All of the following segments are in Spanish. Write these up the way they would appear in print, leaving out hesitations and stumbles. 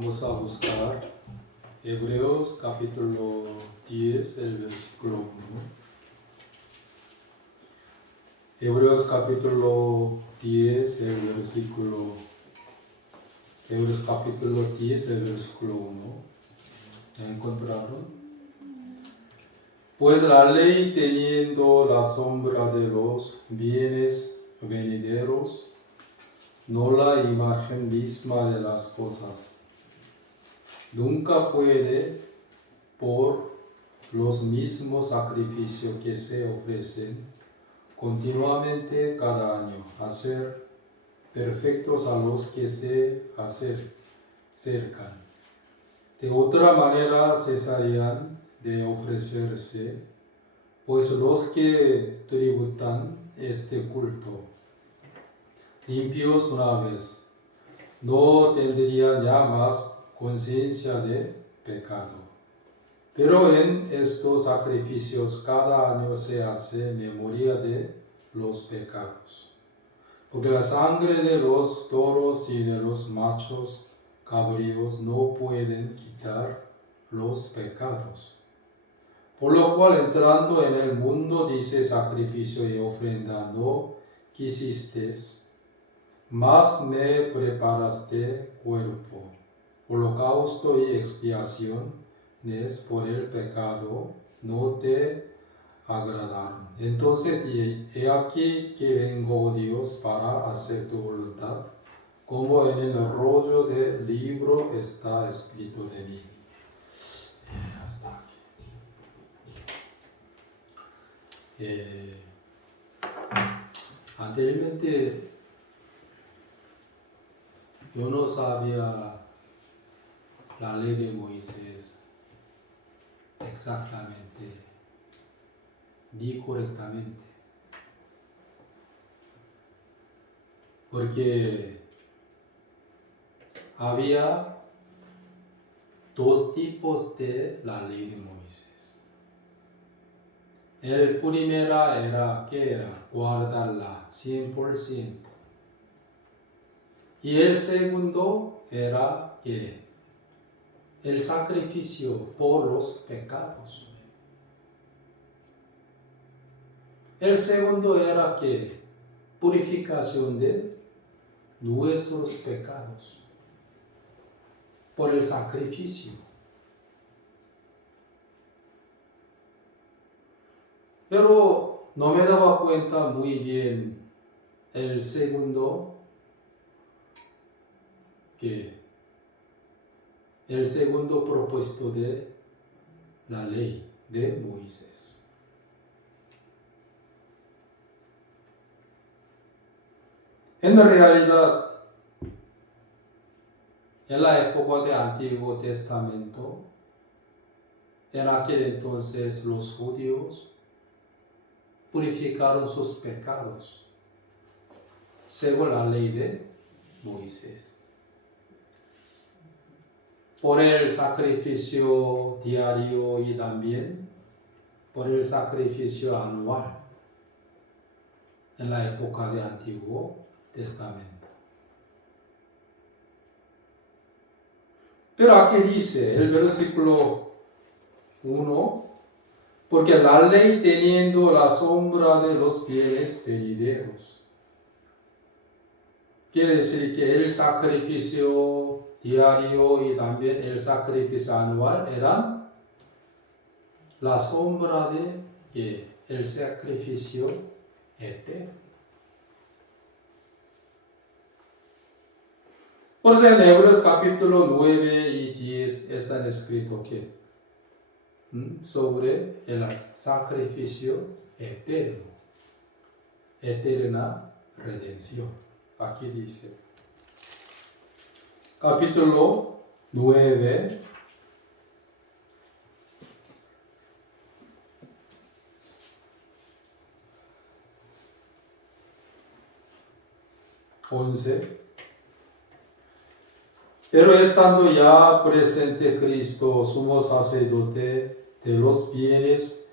Vamos a buscar Hebreos capítulo 10, el versículo 1. Hebreos capítulo 10, el versículo Hebreos capítulo 10, el versículo 1. ¿Encontraron? Pues la ley, teniendo la sombra de los bienes venideros, no la imagen misma de las cosas, nunca puede, por los mismos sacrificios que se ofrecen continuamente cada año, hacer perfectos a los que se acercan. De otra manera cesarían de ofrecerse, pues los que tributan este culto, limpios una vez, no tendrían ya más conciencia de pecado. Pero en estos sacrificios cada año se hace memoria de los pecados. Porque la sangre de los toros y de los machos cabríos no pueden quitar los pecados. Por lo cual, entrando en el mundo, dice: sacrificio y ofrenda no quisisteis, mas me preparaste cuerpo, holocausto y expiación por el pecado no te agradaron. Entonces he aquí que vengo, oh Dios, para hacer tu voluntad, como en el rollo del libro está escrito de mí. Hasta aquí. Anteriormente yo no sabía la ley de Moisés exactamente ni correctamente, porque había dos tipos de la ley de Moisés. El primero era que era guardarla 100%. Y el segundo era que el sacrificio por los pecados. El segundo era que purificación de nuestros pecados por el sacrificio. Pero no me daba cuenta muy bien el segundo propósito de la ley de Moisés. En realidad, en la época del Antiguo Testamento, en aquel entonces los judíos purificaron sus pecados según la ley de Moisés, por el sacrificio diario y también por el sacrificio anual en la época del Antiguo Testamento. Pero aquí dice el versículo 1, porque la ley, teniendo la sombra de los bienes venideros. Quiere decir que el sacrificio diario y también el sacrificio anual eran la sombra de el sacrificio eterno. Por eso en Hebreos capítulo 9 y 10 están escritos que sobre el sacrificio eterno, eterna redención. Aquí dice, capítulo 9, pero estando ya presente Cristo, sumo sacerdote de los bienes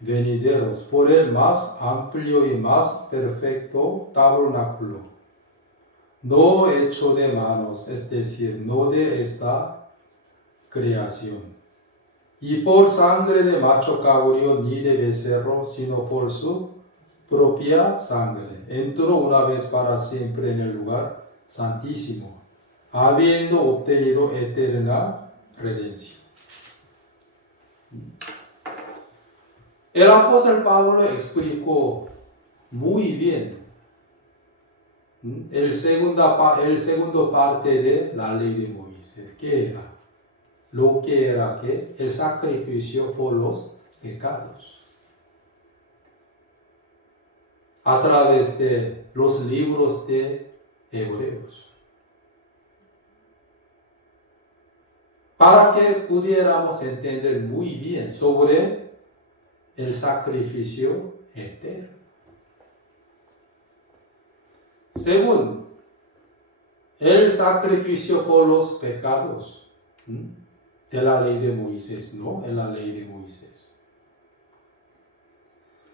venideros, por el más amplio y más perfecto tabernáculo, no hecho de manos, es decir, no de esta creación. Y por sangre de macho cabrío ni de becerro, sino por su propia sangre. Entró una vez para siempre en el lugar santísimo, habiendo obtenido eterna redención. El apóstol Pablo explicó muy bien el segundo parte de la ley de Moisés. ¿Qué era? Lo que era que el sacrificio por los pecados. A través de los libros de Hebreos. Para que pudiéramos entender muy bien sobre el sacrificio eterno. Según el sacrificio por los pecados de la ley de Moisés, no en la ley de Moisés.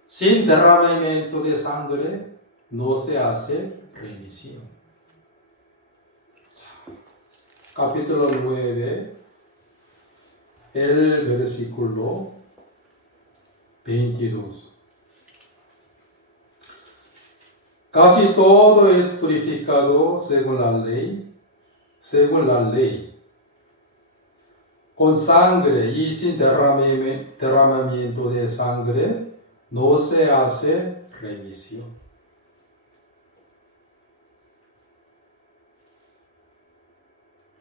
Sin derramamiento de sangre no se hace remisión. Capítulo 9, el versículo 22. Casi todo es purificado según la ley, con sangre y sin derramamiento de sangre no se hace remisión.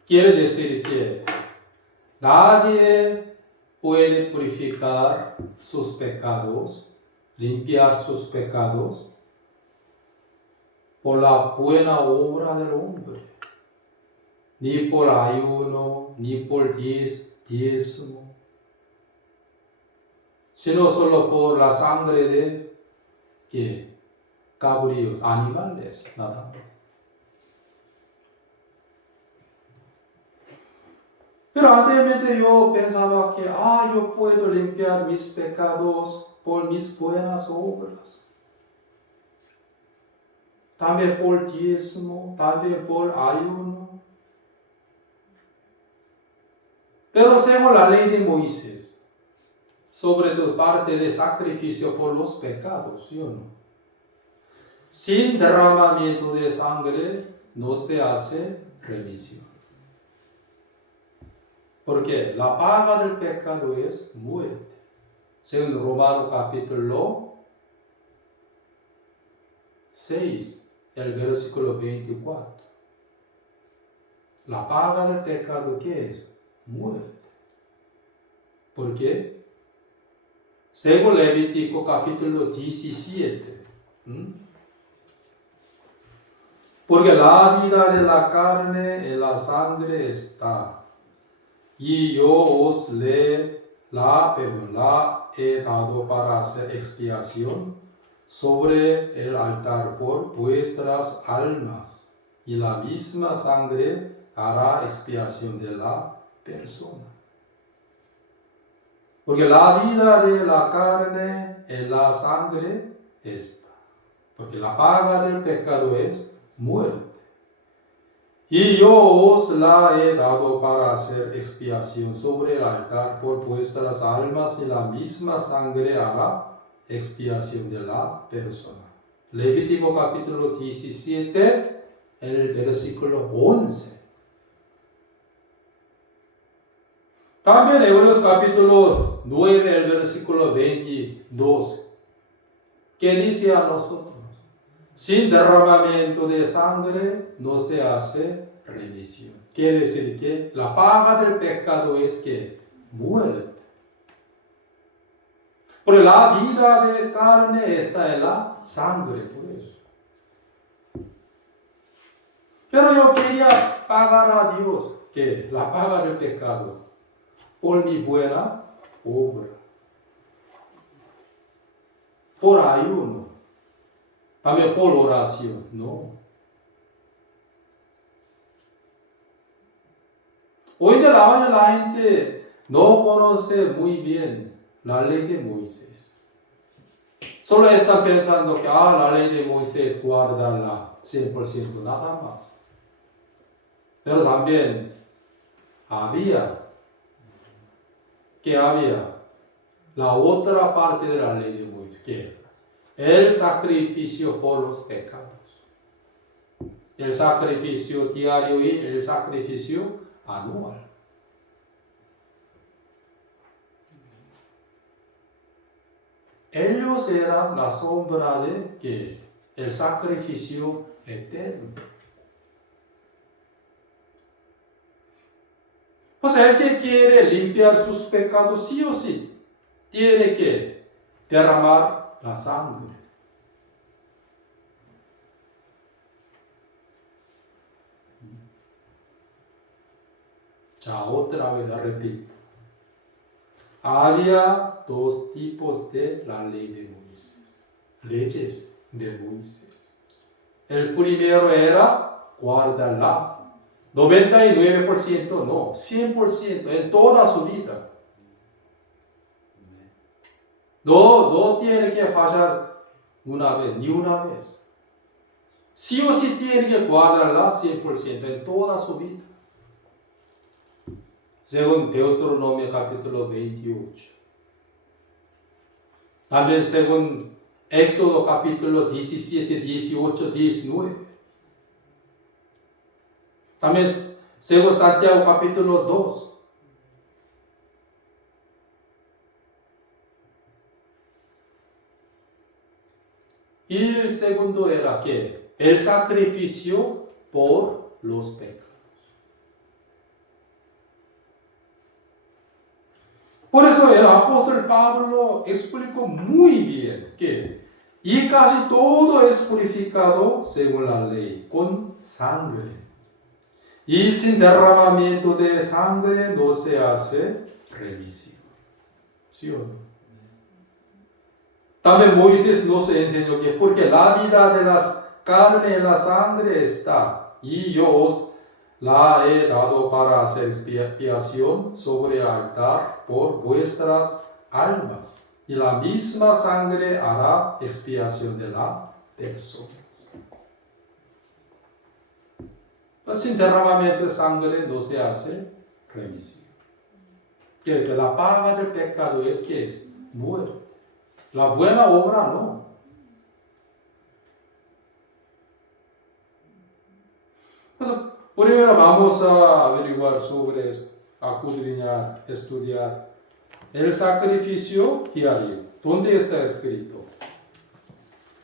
Quiere decir que nadie puede purificar sus pecados, limpiar sus pecados, por la buena obra del hombre, ni por ayuno, ni por diezmo, sino solo por la sangre de cabríos, animales, nada más. Pero anteriormente yo pensaba que yo puedo limpiar mis pecados por mis buenas obras. También por diezmo, también por ayuno. Pero según la ley de Moisés, sobre todo parte de sacrificio por los pecados, ¿sí o no? Sin derramamiento de sangre no se hace remisión. Porque la paga del pecado es muerte. Según Romanos capítulo 6. El versículo 24. La paga del pecado, ¿qué es? Muerte. ¿Por qué? Según Levítico capítulo 17. Porque la vida de la carne en la sangre está. Y yo os la he dado para hacer expiación sobre el altar por vuestras almas, y la misma sangre hará expiación de la persona. Porque la vida de la carne en la sangre está. Porque la paga del pecado es muerte. Y yo os la he dado para hacer expiación sobre el altar por vuestras almas, y la misma sangre hará expiación de la persona. Levítico capítulo 17, el versículo 11. También Hebreos capítulo 9, el versículo 22. ¿Qué dice a nosotros? Sin derramamiento de sangre no se hace remisión. Quiere decir que la paga del pecado es que muerte. Pero la vida de carne está en la sangre, por eso. Pero yo quería pagar a Dios que la paga del pecado por mi buena obra, por ayuno, también por oración, no. Hoy de la mañana la gente no conoce muy bien la ley de Moisés. Solo están pensando que la ley de Moisés guardarla 100%, nada más. Pero también había, ¿qué había? La otra parte de la ley de Moisés, que el sacrificio por los pecados. El sacrificio diario y el sacrificio anual. Ellos eran la sombra de que el sacrificio eterno. Pues el que quiere limpiar sus pecados sí o sí tiene que derramar la sangre. Ya otra vez repito. Había dos tipos de la ley de Moisés. Leyes de Moisés. El primero era guardarla. 99% no, 100% en toda su vida. No tiene que fallar una vez, ni una vez. Sí o sí tiene que guardarla 100% en toda su vida. Según Deuteronomio capítulo 28. También según Éxodo capítulo 17, 18, 19. También según Santiago capítulo 2. Y el segundo era que el sacrificio por los pecados. Por eso el apóstol Pablo explicó muy bien que y casi todo es purificado según la ley, con sangre. Y sin derramamiento de sangre no se hace remisión. ¿Sí o no? También Moisés nos enseñó que porque la vida de las carnes en la sangre está, y yo os la he dado para hacer expiación sobre el altar por vuestras almas. Y la misma sangre hará expiación de las personas. Pues sin derramamiento de sangre no se hace remisión. Que la paga del pecado es que es muerte. La buena obra no. Entonces, primero vamos a averiguar sobre esto, a escudriñar, estudiar el sacrificio diario. ¿Dónde está escrito?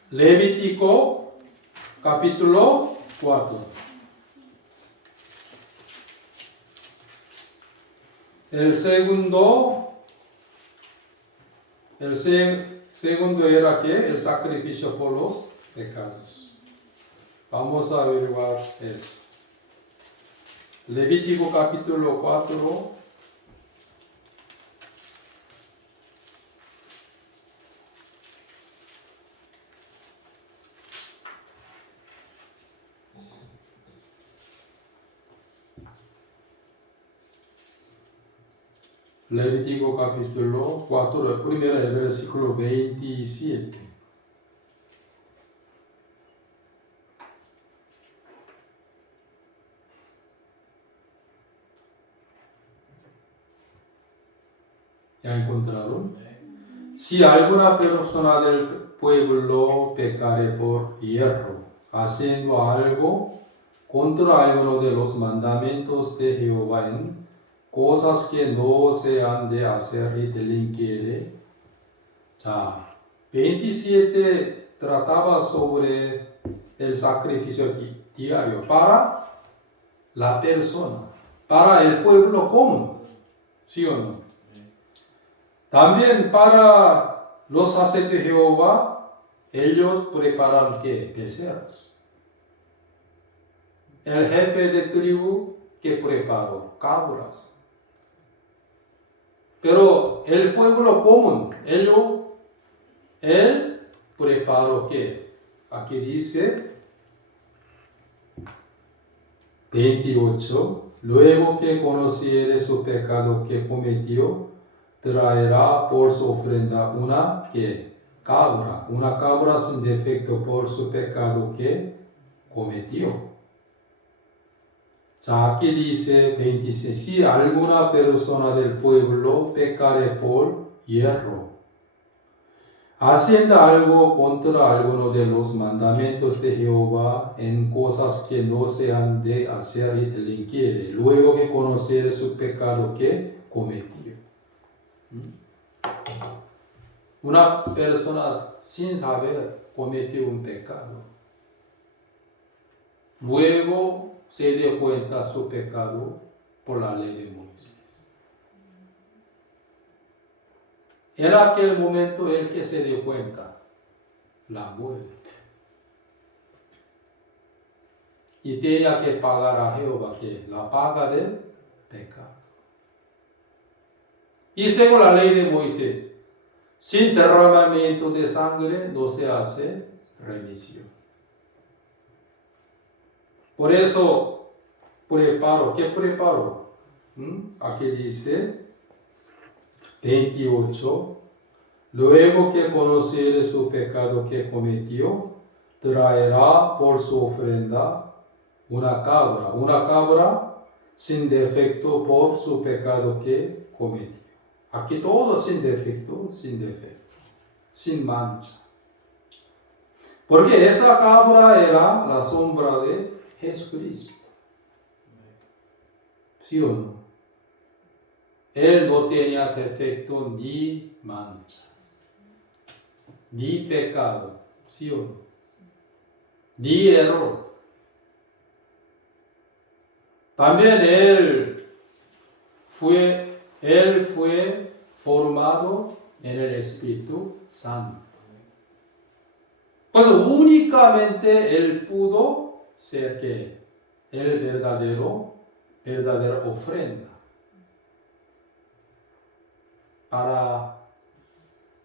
Levítico capítulo 4. El segundo era que el sacrificio por los pecados. Vamos a averiguar eso. Levítico capítulo 4. Levítico capítulo 4, el primero el versículo 27. ¿Ya encontraron? Si alguna persona del pueblo pecare por hierro, haciendo algo contra alguno de los mandamientos de Jehová en cosas que no se han de hacer y delinquiere. 자, 27 trataba sobre el sacrificio diario para la persona, para el pueblo común, ¿sí o no? También para los sacerdotes de Jehová, ellos preparan ¿qué? Becerros. El jefe de tribu que preparó cabras. Pero el pueblo común, él preparó ¿qué? Aquí dice 28. Luego que conociere su pecado que cometió, traerá por su ofrenda una cabra sin defecto por su pecado que cometió. aquí dice 26, si alguna persona del pueblo pecare por hierro, haciendo algo contra alguno de los mandamientos de Jehová en cosas que no se han de hacer y delinquiere, luego que conociere su pecado que cometió. Una persona sin saber cometió un pecado. Luego se dio cuenta su pecado por la ley de Moisés. En aquel momento el que se dio cuenta, la muerte. Y tenía que pagar a Jehová que la paga del pecado. Y según la ley de Moisés, sin derramamiento de sangre no se hace remisión. Por eso, preparo, ¿qué preparo? Aquí dice 28, luego que conociere su pecado que cometió, traerá por su ofrenda una cabra sin defecto por su pecado que cometió. Aquí todo sin defecto, sin mancha. Porque esa cabra era la sombra de Jesucristo. ¿Sí o no? Él no tenía defecto ni mancha, ni pecado, ¿sí o no? Ni error. También él fue formado en el Espíritu Santo. Pues únicamente él pudo ser que el verdadera ofrenda para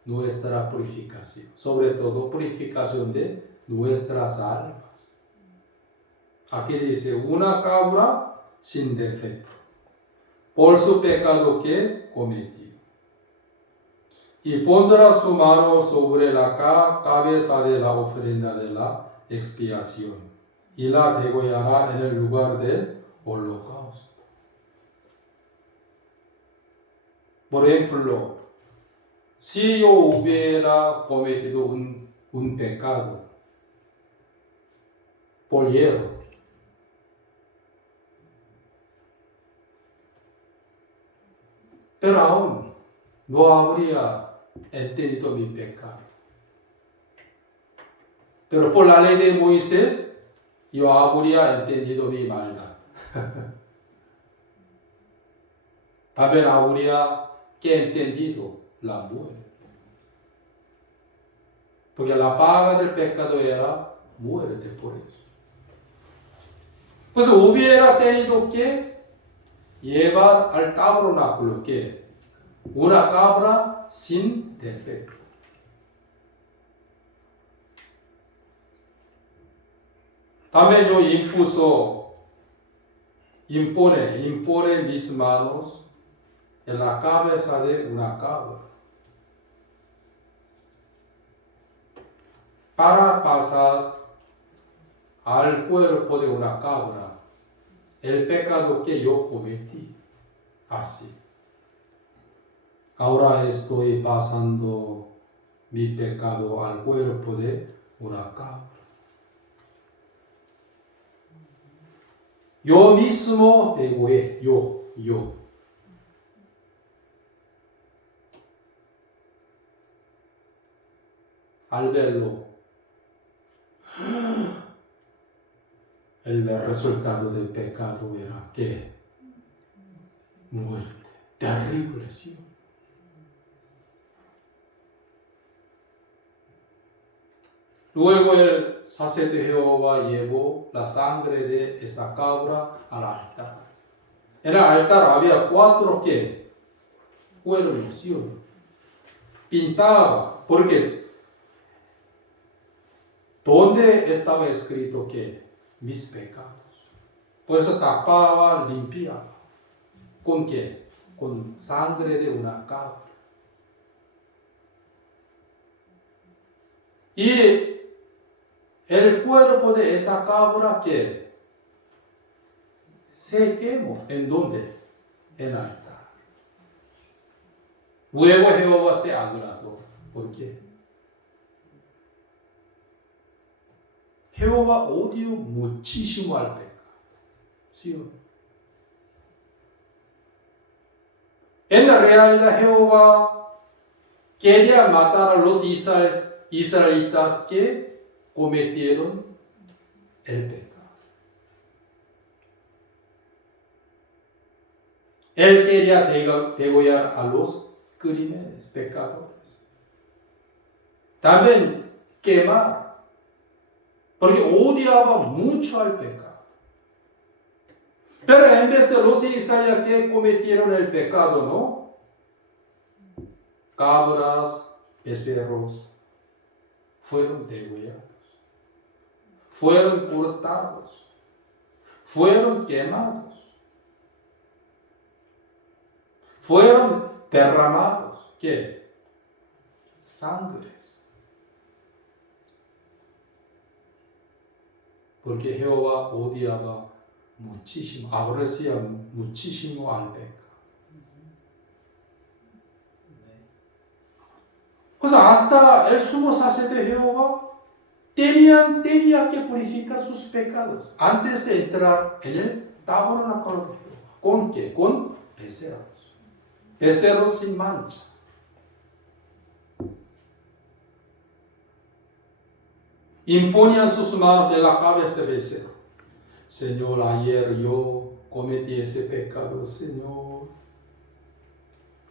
nuestra purificación, sobre todo purificación de nuestras almas. Aquí dice una cabra sin defecto, por su pecado que cometió. Y pondrá su mano sobre la cabeza de la ofrenda de la expiación y la degollará en el lugar del holocausto. Por ejemplo, si yo hubiera cometido un pecado por hierro, pero aún no habría entendido mi pecado. Pero por la ley de Moisés, yo habría entendido mi maldad. También habría que entendido la muerte. Porque la paga del pecado era muerte por eso. Pues hubiera tenido que llevar al tabernáculo que una cabra sin defecto. También yo impone mis manos en la cabeza de una cabra para pasar al cuerpo de una cabra el pecado que yo cometí. Así. Ahora estoy pasando mi pecado al cuerpo de una cabra. Yo mismo degüé, yo. Al verlo, el resultado del pecado era que muerte, terrible, ¿sí? Luego el sacerdote de Jehová llevó la sangre de esa cabra al altar. En el altar había 4 cuernos, ¿sí? Pintaba, porque ¿dónde estaba escrito que mis pecados? Por eso tapaba, limpiaba. ¿Con qué? Con sangre de una cabra. Y el cuerpo de esa cabra que se quemó. ¿En dónde? En altar. Luego Jehová se agradó. ¿Por qué? Jehová odió muchísimo al pecado. ¿Sí o no? En la realidad Jehová quería matar a los israelitas que cometieron el pecado. Él quería degollar a los crímenes, pecadores. También quemar, porque odiaba mucho al pecado. Pero en vez de los israelitas que cometieron el pecado, ¿no? Cabras, becerros, fueron degollados, fueron cortados, fueron quemados, fueron derramados. ¿Qué? Sangre. Porque Jehová odiaba muchísimo, aborrecía muchísimo al pecado. Pues hasta el sumo sacerdote de Jehová tenía que purificar sus pecados antes de entrar en el tabernáculo de Jehová. ¿Con qué? Con becerros. Becerros sin mancha. Imponían sus manos en la cabeza del becerro. Señor, ayer yo cometí ese pecado, Señor.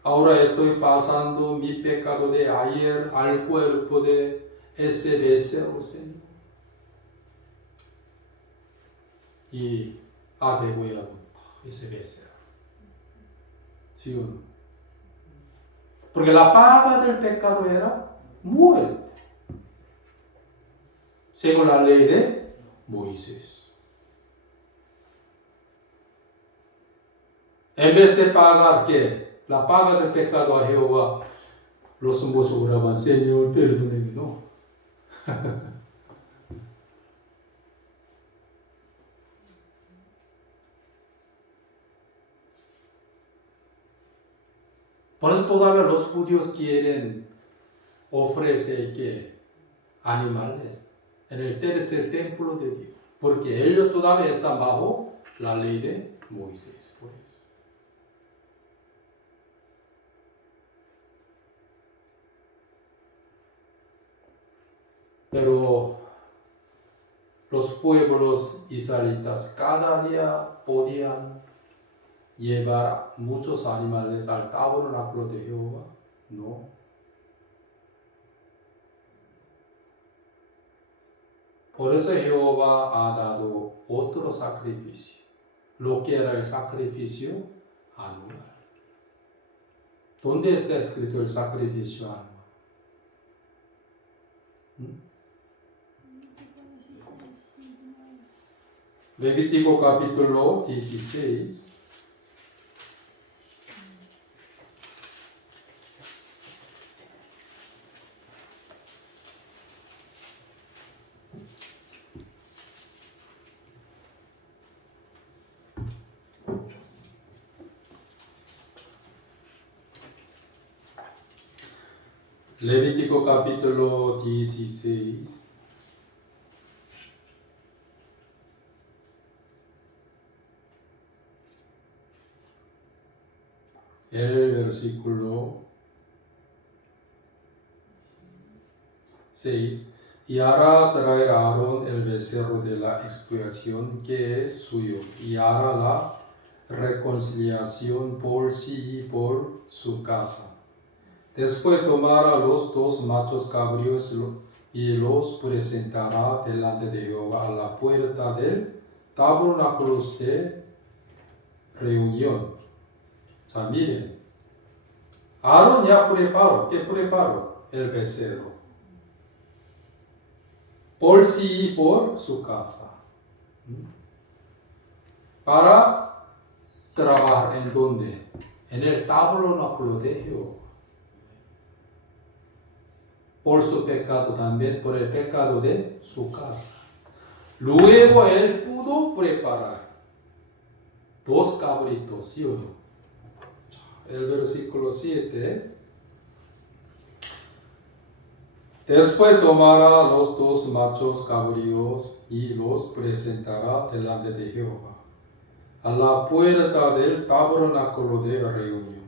Ahora estoy pasando mi pecado de ayer al cuerpo de ese becerro, Señor. Y ha degollado ese becerro. ¿Sí o no? Porque la paga del pecado era muerte, según la ley de Moisés. En vez de pagar, ¿qué? La paga del pecado a Jehová, los hombres oraban, Señor, perdóneme, no. Por eso todavía los judíos quieren ofrecer ¿qué? Animales en el tercer templo de Dios, porque ellos todavía están bajo la ley de Moisés. Por eso. Pero los pueblos israelitas cada día podían llevar muchos animales al tabernáculo de Jehová. No. Por eso Jehová ha dado otro sacrificio, lo que era el sacrificio anual. ¿Dónde está escrito el sacrificio anual? Levítico capítulo 16. Levítico capítulo 16. El versículo 6. Y hará traer a Aarón el becerro de la expiación que es suyo, y hará la reconciliación por sí y por su casa. Después tomará los dos machos cabríos y los presentará delante de Jehová a la puerta del tabernáculo de reunión. O sea, miren, Aarón ya preparó, ¿qué preparó? El becerro. Por sí y por su casa. Para trabajar en donde? En el tabernáculo de Jehová. Por su pecado también, por el pecado de su casa. Luego él pudo preparar dos cabritos, ¿sí o no? El versículo 7. Después tomará los dos machos cabríos y los presentará delante de Jehová a la puerta del tabernáculo de reunión.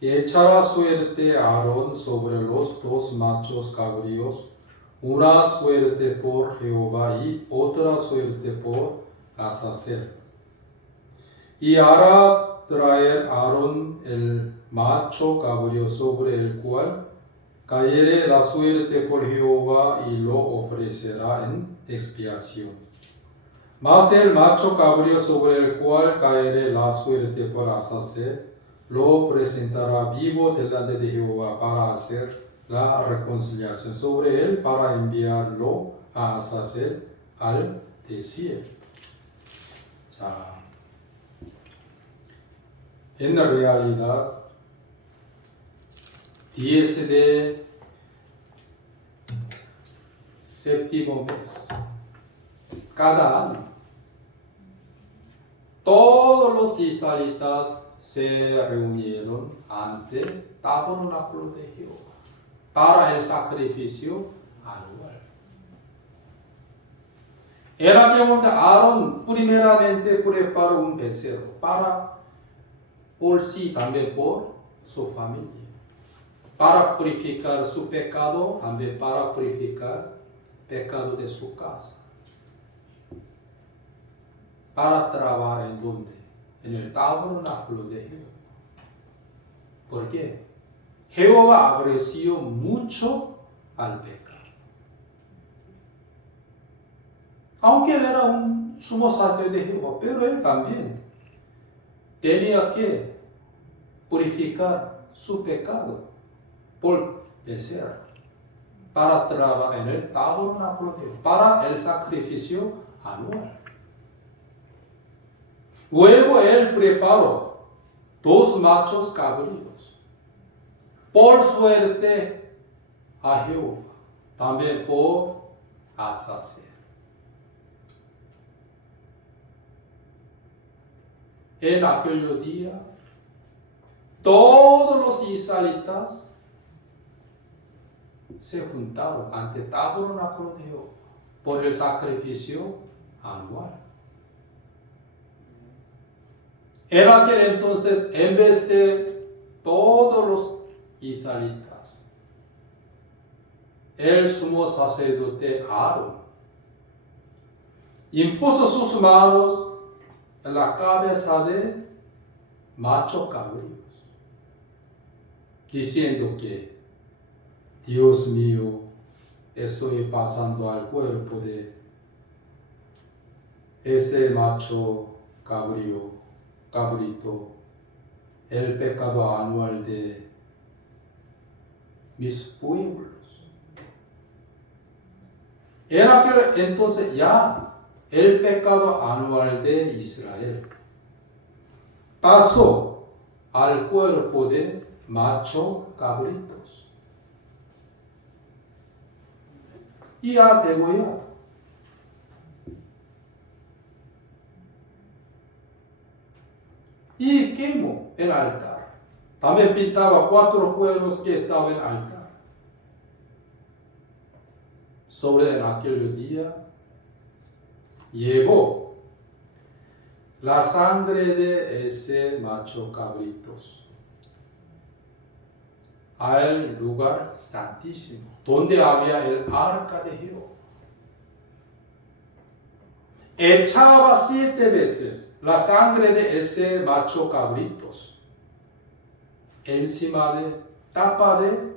Y echará suerte Aarón sobre los dos machos cabríos, una suerte por Jehová y otra suerte por Azazel. Y hará traer Aarón el macho cabrío sobre el cual cayere la suerte por Jehová y lo ofrecerá en expiación. Mas el macho cabrío sobre el cual caere la suerte por Azazel, lo presentará vivo delante de Jehová para hacer la reconciliación sobre él, para enviarlo a Azazel al desierto. 자, en la realidad, 10 de séptimo mes, cada año, todos los israelitas se reunieron ante tabernáculo de Jehová para el sacrificio anual. En aquel momento Aarón primeramente preparó un becerro por sí, también por su familia, para purificar su pecado, también para purificar el pecado de su casa, para trabajar en donde, en el tabernáculo de Jehová. ¿Por qué? Jehová apreció mucho al pecado. Aunque él era un sumo sacerdote de Jehová, pero él también tenía que purificar su pecado por becerro, para trabajar en el tabernáculo de Jehová, para el sacrificio anual. Luego él preparó dos machos cabríos, por suerte a Jehová, también por Azazel. En aquel día, todos los israelitas se juntaron ante el tabernáculo de Jehová por el sacrificio anual. En aquel entonces, en vez de todos los israelitas, el sumo sacerdote Aarón impuso sus manos en la cabeza de macho cabríos, diciendo que, Dios mío, estoy pasando al cuerpo de ese macho cabrito, el pecado anual de mis pueblos. En aquel entonces ya el pecado anual de Israel pasó al cuerpo de macho cabritos y ha degollado. Y quemó el altar. También pintaba 4 cuernos que estaban en el altar. Sobre aquel día llevó la sangre de ese macho cabritos al lugar santísimo, donde había el arca de Jehová. Echaba 7 veces la sangre de ese macho cabritos encima de tapa de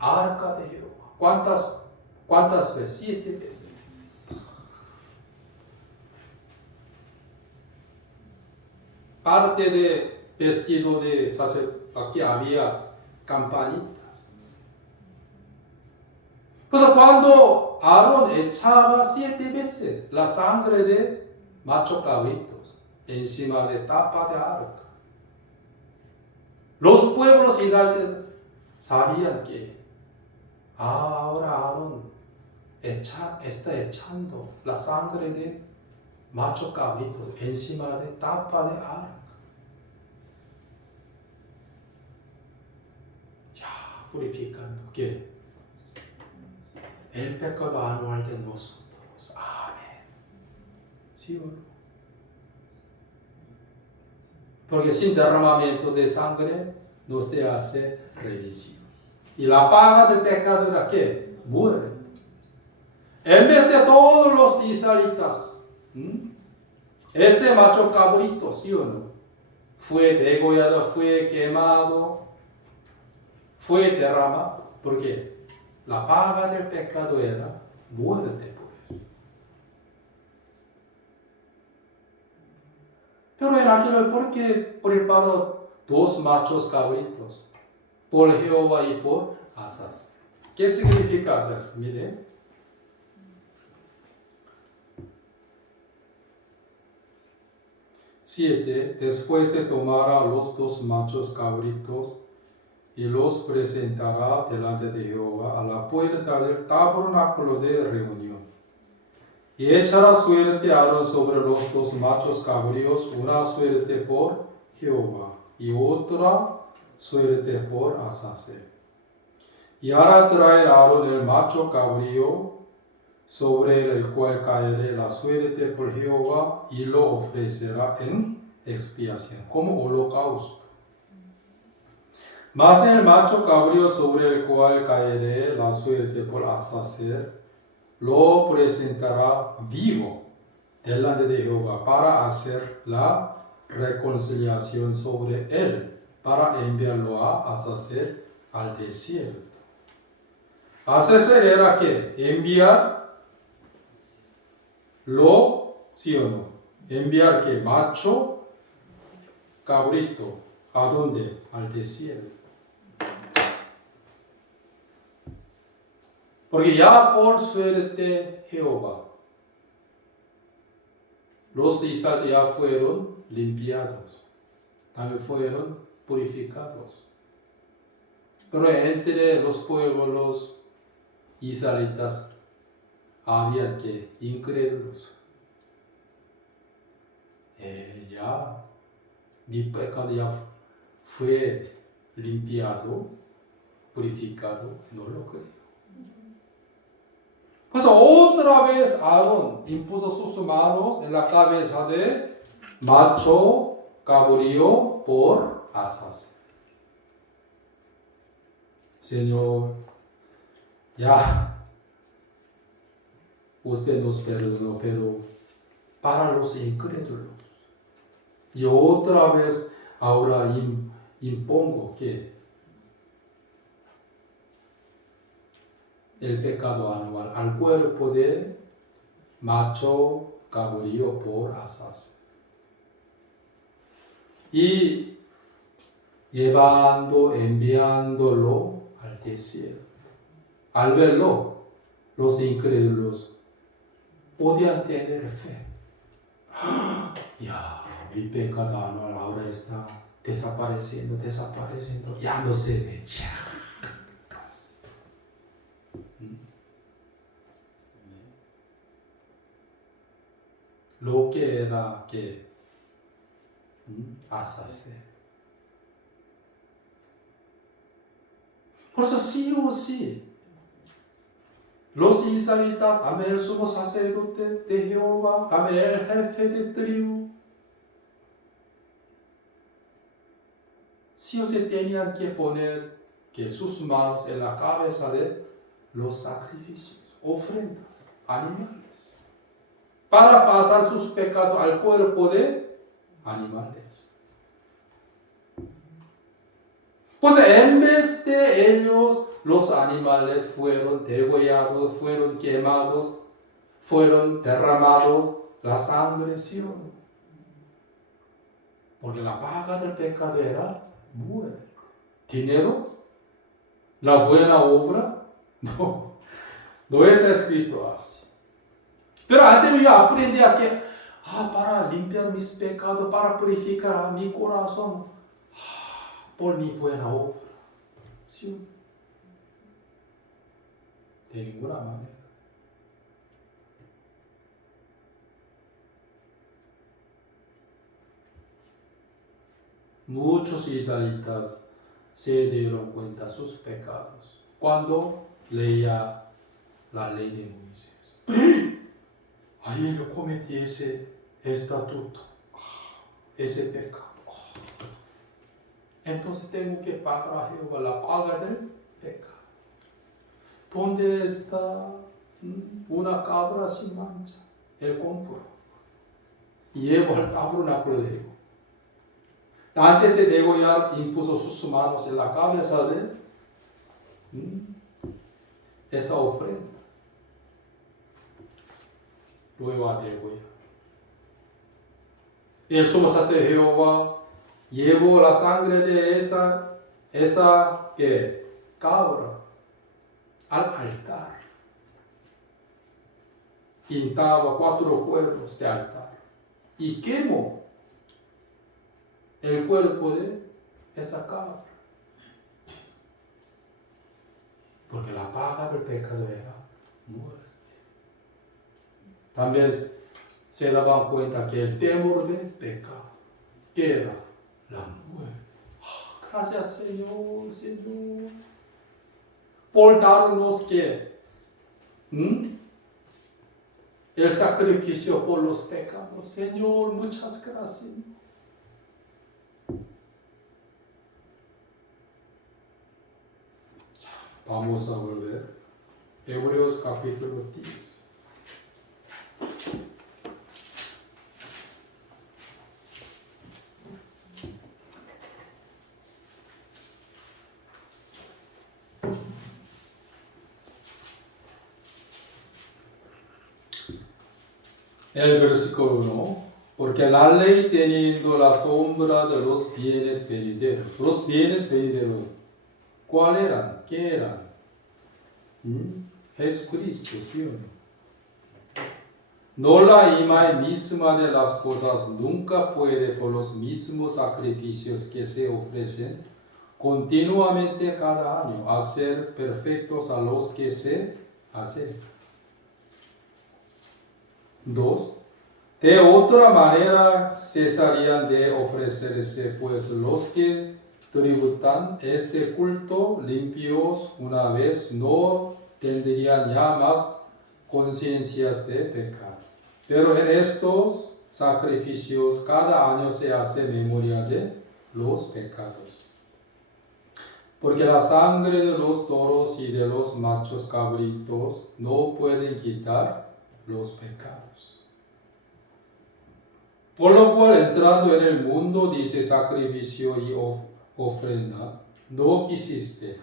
arca de Jehová. ¿Cuántas veces? 7 veces. Parte de vestido de sacerdote, aquí había campanitas. Pues cuando Aarón echaba 7 veces la sangre de macho cabritos encima de tapa de arca, los pueblos israelitas sabían que ahora Aarón está echando la sangre de macho cabrito encima de tapa de arca. Ya, purificando que el pecado anual de nosotros. Amén. ¿Sí o no? Porque sin derramamiento de sangre no se hace remisión. Y la paga del pecado era que muere. En vez de todos los israelitas, ese macho cabrito, ¿sí o no? Fue degollado, fue quemado, fue derramado. Porque la paga del pecado era muerte. Pero en aquel, ¿por qué preparó dos machos cabritos? Por Jehová y por Asas. ¿Qué significa Asas? Mire. 7. Después se tomará los dos machos cabritos y los presentará delante de Jehová a la puerta del tabernáculo de reunión. Y echará suerte Aarón sobre los dos machos cabríos, una suerte por Jehová y otra suerte por Azazel. Y hará traer Aarón el macho cabrío sobre el cual caerá la suerte por Jehová y lo ofrecerá en expiación como holocausto. Mas el macho cabrío sobre el cual caerá la suerte por Azazel lo presentará vivo delante de Jehová para hacer la reconciliación sobre él, para enviarlo a Azazel al desierto. Azazel era que enviar ¿sí o no? Enviar que macho cabrito, ¿a dónde? Al desierto. Porque ya por suerte Jehová, los israelitas ya fueron limpiados, también fueron purificados. Pero entre los pueblos, los israelitas, había que incrédulos. Ya, mi pecado ya fue limpiado, purificado, no lo creo. 그래서 otra vez Aarón impuso sus manos en la cabeza de macho cabrío por Asas. Señor, ya, usted nos perdonó, pero para los incrédulos. Y otra vez ahora impongo que el pecado anual al cuerpo de macho cabrío por Asas. Y enviándolo al desierto. Al verlo, los incrédulos podían tener fe. Ya, mi pecado anual ahora está desapareciendo, ya no se ve. Lo que era que Asas. Por eso sí o sí, los israelitas, también el sumo sacerdote de Jehová, también el jefe de tribu, sí o sí tenían que poner que sus manos en la cabeza de los sacrificios, ofrendas, animales, para pasar sus pecados al cuerpo de animales. Pues en vez de ellos, los animales fueron degollados, fueron quemados, fueron derramados la sangre, ¿sí o no? Porque la paga del pecado era muerte. ¿Dinero? ¿La buena obra? No está escrito así. Pero antes yo aprendí a que, para limpiar mis pecados, para purificar mi corazón, por mi buena obra. ¿Sí? De ninguna manera. muchos israelitas se dieron cuenta de sus pecados cuando leía la ley de Moisés. Ayer yo cometí ese estatuto, ese pecado. Entonces tengo que pagar a Jehová la paga del pecado. ¿Dónde está una cabra sin mancha? Él compró. Y llevó al tabernáculo de Jehová. Antes de degollar, impuso sus manos en la cabeza de esa ofrenda. Luego a degollar. Y el sumo sacerdote de Jehová llevó la sangre de esa cabra al altar. Pintaba 4 cuernos de altar y quemó el cuerpo de esa cabra. Porque la paga del pecado era muerte. También se daban cuenta que el temor del pecado, que era la muerte. Gracias Señor, Señor, por darnos que el sacrificio por los pecados. Señor, muchas gracias. Vamos a volver. Hebreos capítulo 10. El versículo 1, porque la ley teniendo la sombra de los bienes venideros. Los bienes venideros, ¿cuál eran? ¿Qué eran? Jesucristo, ¿sí o no? No la imagen misma de las cosas nunca puede por los mismos sacrificios que se ofrecen continuamente cada año hacer perfectos a los que se acercan. 2. De otra manera cesarían de ofrecerse, pues los que tributan este culto limpios una vez no tendrían ya más conciencias de pecado. Pero en estos sacrificios cada año se hace memoria de los pecados. Porque la sangre de los toros y de los machos cabritos no pueden quitar los pecados. Por lo cual, entrando en el mundo, dice sacrificio y ofrenda, no quisiste,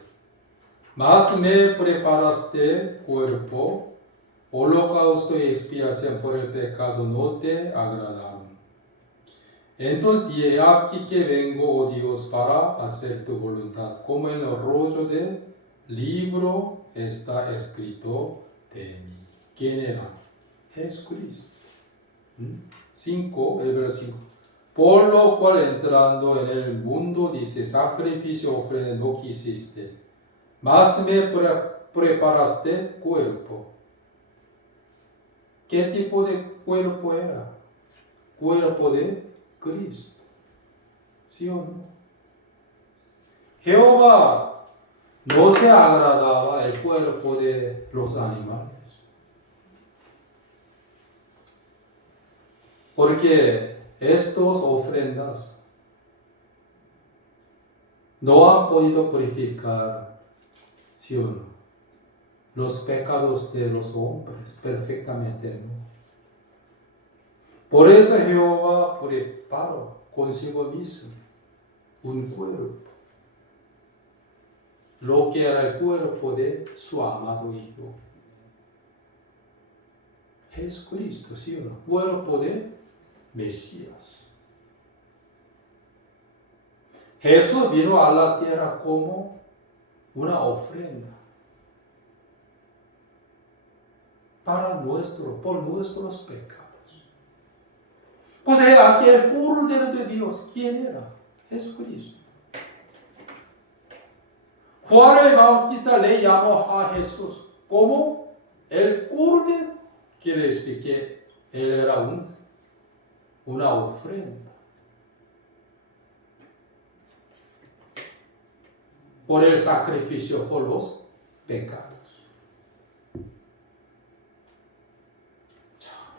mas me preparaste cuerpo, holocausto y expiación por el pecado no te agradaron. Entonces dije, aquí que vengo, oh Dios, para hacer tu voluntad, como en el rollo del libro está escrito de mí. ¿Quién era? Jesucristo. 5, el versículo 5. Por lo cual entrando en el mundo, dice, sacrificio, ofrenda no quisiste, mas me preparaste cuerpo. ¿Qué tipo de cuerpo era? Cuerpo de Cristo. ¿Sí o no? Jehová no se agradaba el cuerpo de los animales. Porque estas ofrendas no han podido purificar, ¿sí o no?, los pecados de los hombres perfectamente, ¿no? Por eso Jehová preparó consigo mismo un cuerpo, lo que era el cuerpo de su amado Hijo Jesucristo, ¿sí o no? Cuerpo de Mesías. Jesús vino a la tierra como una ofrenda por nuestros pecados. Pues aquel Cordero de Dios, ¿quién era? Jesucristo. Juan el Bautista le llamó a Jesús como el Cordero. Quiere decir que él era una ofrenda. por el sacrificio por los pecados.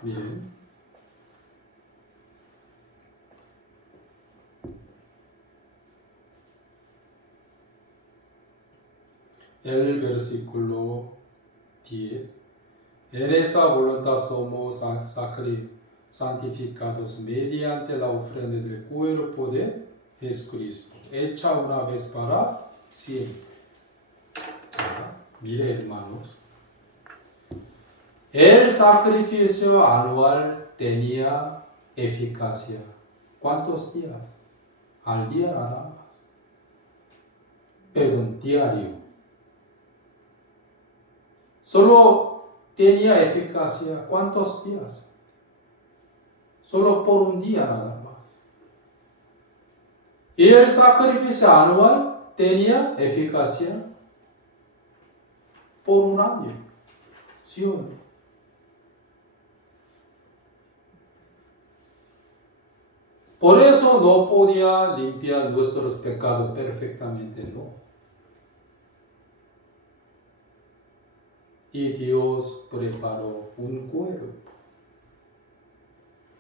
Bien. El versículo 10. En esa voluntad somos santificados mediante la ofrenda del cuerpo de Jesucristo, hecha una vez para siempre. Mire, hermanos, el sacrificio anual tenía eficacia. ¿Cuántos días? Al día nada más. Pero diario. Solo tenía eficacia. ¿Cuántos días? Solo por un día nada más. Y el sacrificio anual tenía eficacia por un año. ¿Sí o no? Por eso no podía limpiar nuestros pecados perfectamente, no. Y Dios preparó un cuerpo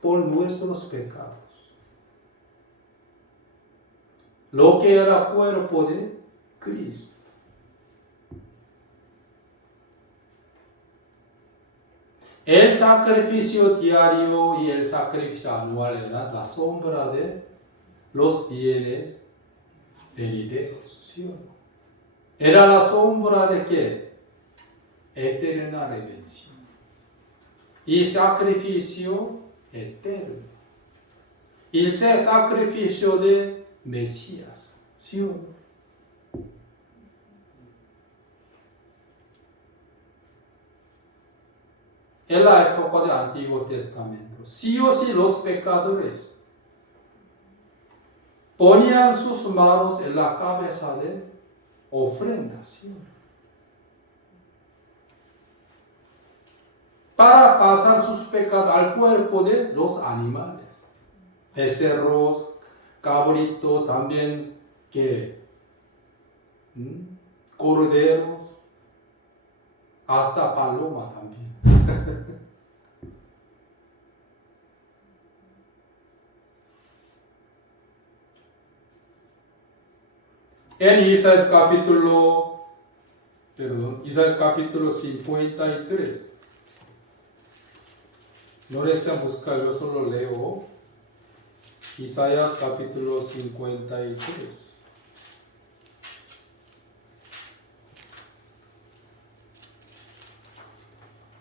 por nuestros pecados. Lo que era cuerpo de Cristo. El sacrificio diario y el sacrificio anual eran la sombra de los bienes venideros, ¿sí o no? Era la sombra de ¿qué? Eterna redención y sacrificio eterno. Y ese sacrificio de Mesías, ¿sí o no? En la época del Antiguo Testamento, sí o sí los pecadores ponían sus manos en la cabeza de ofrendas, ¿sí o no? Para pasar sus pecados al cuerpo de los animales, becerros, cabritos, también corderos, hasta paloma también. En Isaías capítulo 53. No necesitan buscar, yo solo leo. Isaías capítulo 53.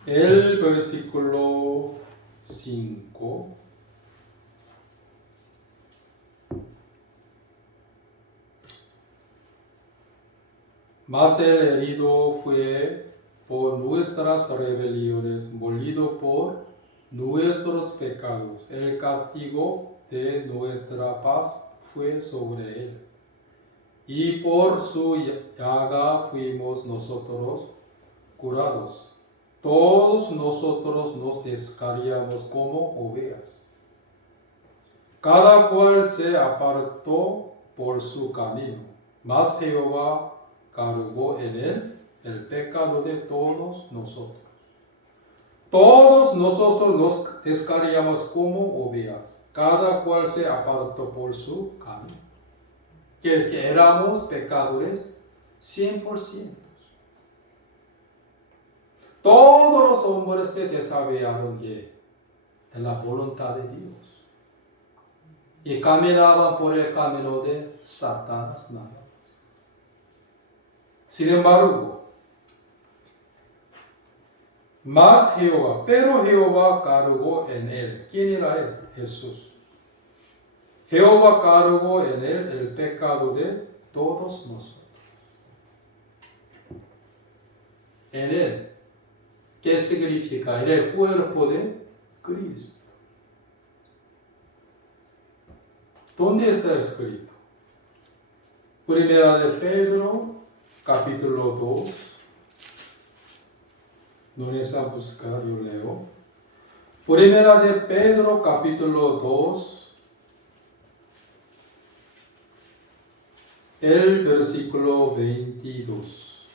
El versículo 5. Mas el herido fue por nuestras rebeliones, molido por nuestros pecados. El castigo de nuestra paz fue sobre él. Y por su llaga fuimos nosotros curados. Todos nosotros nos descarriamos como ovejas. Cada cual se apartó por su camino, mas Jehová cargó en él el pecado de todos nosotros. Todos nosotros nos descarriamos como ovejas, cada cual se apartó por su camino. Que es que éramos pecadores 100%. Todos los hombres se desviaron de la voluntad de Dios y caminaban por el camino de Satanás nada más. Sin embargo, pero Jehová cargó en él. ¿Quién era él? Jesús. Jehová cargó en él el pecado de todos nosotros. En él. ¿Qué significa? En el cuerpo de Cristo. ¿Dónde está escrito? Primera de Pedro, capítulo 2. No necesitan buscar, yo leo. Primera de Pedro, capítulo 2. el versículo 22.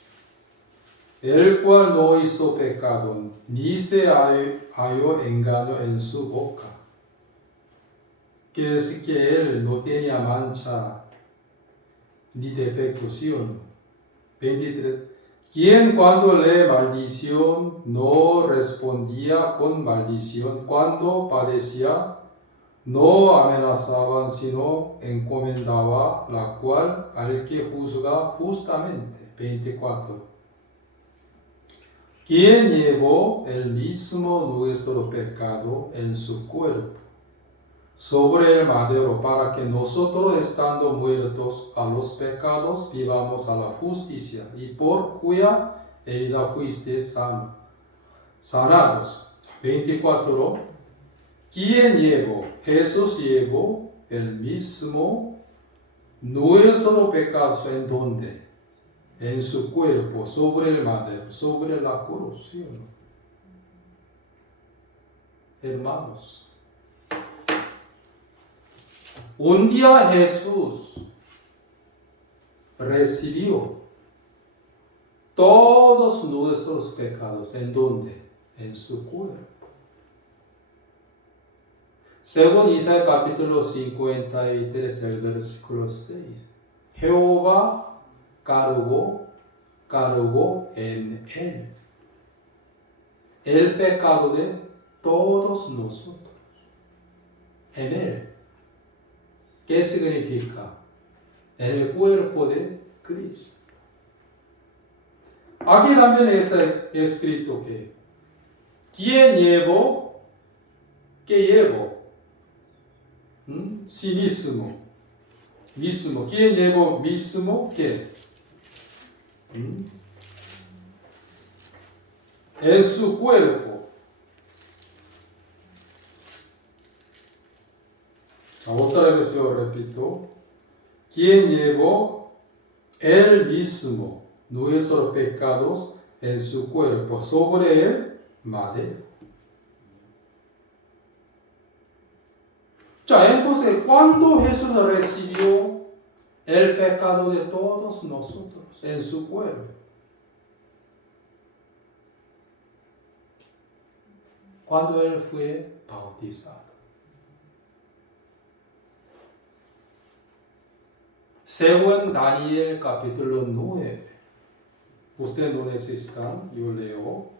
El cual no hizo pecado, ni se halló engaño en su boca. Quiere decir que él no tenía mancha ni defecto, ¿sí o no? 23. Quien cuando le maldición no respondía con maldición, cuando padecía no amenazaban, sino encomendaba, la cual al que juzga justamente. 24. Quien llevó el mismo nuestro pecado en su cuerpo sobre el madero, para que nosotros, estando muertos a los pecados, vivamos a la justicia, y por cuya herida fuiste sanados. 24. ¿Quién llevó? Jesús llevó el mismo nuestro pecado. ¿En dónde? En su cuerpo, sobre el madero, sobre la cruz, ¿sí o no? Hermanos, un día Jesús recibió todos nuestros pecados. ¿En dónde? En su cuerpo. Según Isaías capítulo 53, el versículo 6. Jehová cargó en él el pecado de todos nosotros. En él. ¿Qué significa? En el cuerpo de Cristo. Aquí también está escrito que ¿quién llevó? ¿Qué llevó? Sí mismo. ¿Quién llevó mismo? ¿Qué? En su cuerpo. Otra vez yo repito. ¿Quién llevó él mismo nuestros pecados en su cuerpo sobre el madero? Entonces, ¿cuándo Jesús recibió el pecado de todos nosotros en su cuerpo? Cuando él fue bautizado. Según Daniel capítulo 9. Ustedes no necesitan, yo leo.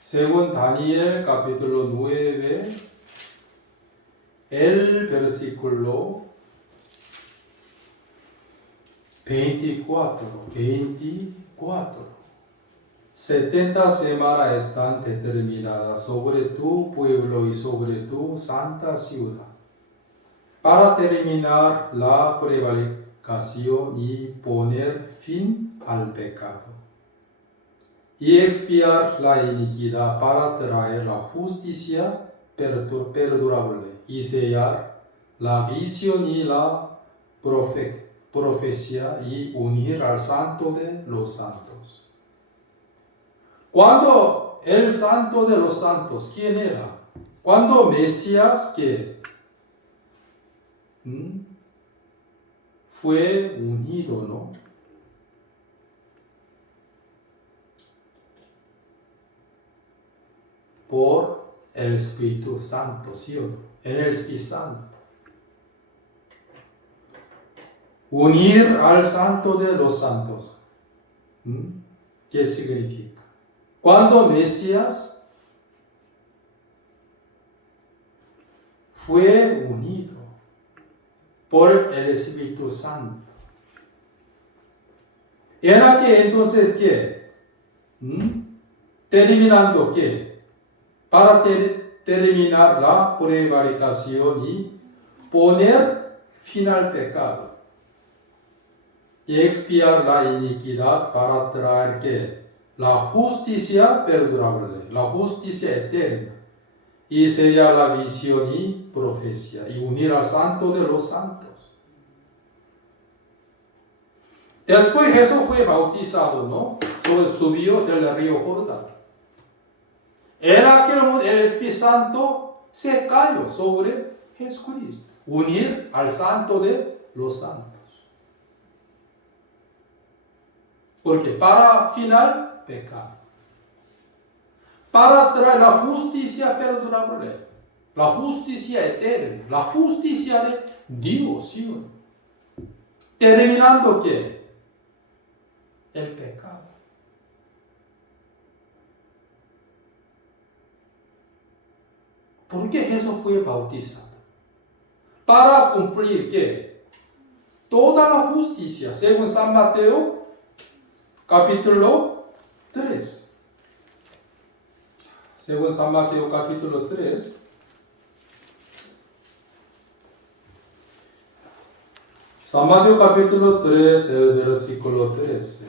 Según Daniel capítulo 9, el versículo 24. 70 semanas están determinadas sobre tu pueblo y sobre tu santa ciudad, para terminar la prevaricación y poner fin al pecado, y expiar la iniquidad, para traer la justicia perdurable, y sellar la visión y la profecía, y unir al santo de los santos. Cuando el santo de los santos, ¿quién era? Cuando Mesías, ¿qué? Fue unido, ¿no? Por el Espíritu Santo, ¿sí o no? En el Espíritu Santo. Unir al santo de los santos. ¿Qué significa? Cuando Mesías fue unido por el Espíritu Santo. Era que entonces, ¿qué? Terminando, ¿qué? Para terminar la prevaricación y poner fin al pecado. Y expiar la iniquidad, para traer, ¿qué? La justicia perdurable, la justicia eterna. Y sellar la visión y profecía, y unir al santo de los santos. Después Jesús fue bautizado, ¿no? Subió del río Jordán. En aquel momento el Espíritu Santo se cayó sobre Jesucristo. Unir al santo de los santos. Porque para final, pecado. Para traer la justicia perdurable, la justicia eterna, la justicia de Dios, ¿sí? Terminando ¿qué? El pecado. ¿Por qué Jesús fue bautizado? Para cumplir ¿qué? Toda la justicia, según San Mateo, capítulo 3. Según San Mateo, capítulo 3. San Mateo, capítulo 3, el versículo 13.